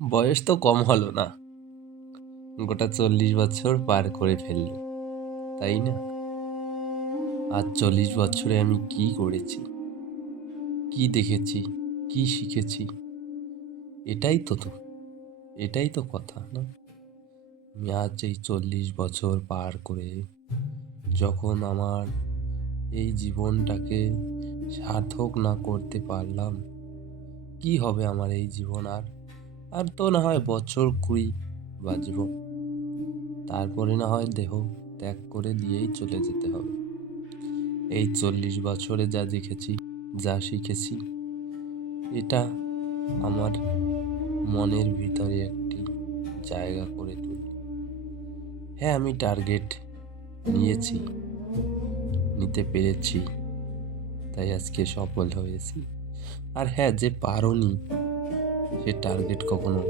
বয়স তো কম হলো না, গোটা 40 বছর পার করে ফেললো, তাই না? আজ 40 বছরে আমি কি করেছি, কি দেখেছি, কি শিখেছি, এটাই তো তো এটাই তো কথা না? আমি আজ এই 40 বছর পার করে যখন আমার এই জীবনটাকে সার্থক না করতে পারলাম, কি হবে আমার এই জীবন? আর আর তো না হয় বছর 20 বাঁচব, তারপরে না হয় দেহ ত্যাগ করে দিয়েই চলে যেতে হবে। এই 40 বছরে যা দেখেছি, যা শিখেছি, এটা আমার মনের ভিতরে একটি জায়গা করে তুলল। হ্যাঁ, আমি টার্গেট নিয়েছি, নিতে পেরেছি, তাই আজকে সফল হয়েছি। আর হ্যাঁ, যে পারোনি সে টার্গেট কখনো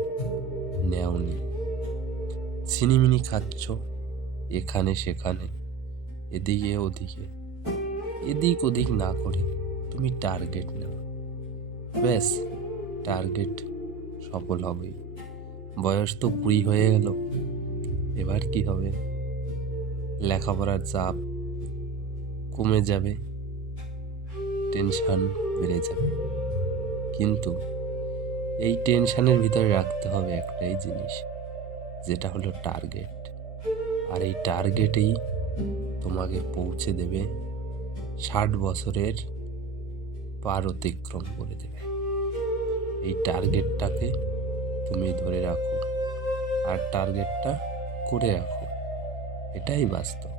নেওনি। ছিনিমিনি খাচ্ছ এখানে সেখানে, এদিকে ওদিকে, এদিক ওদিক না করে তুমি টার্গেট নাও, ব্যাস টার্গেট সফল হবেই। বয়স তো 20 হয়ে গেল, এবার কি হবে? লেখাপড়ার চাপ কমে যাবে, টেনশন বেড়ে যাবে, কিন্তু এই টেনশনের ভিতরে রাখতে হবে একটাই জিনিস, যেটা হলো টার্গেট। আর এই টার্গেটেই তোমাকে পৌঁছে দেবে 60 বছরের পার অতিক্রম করে দেবে। এই টার্গেটটাকে তুমি ধরে রাখো আর টার্গেটটা করে রাখো, এটাই বাস্তব।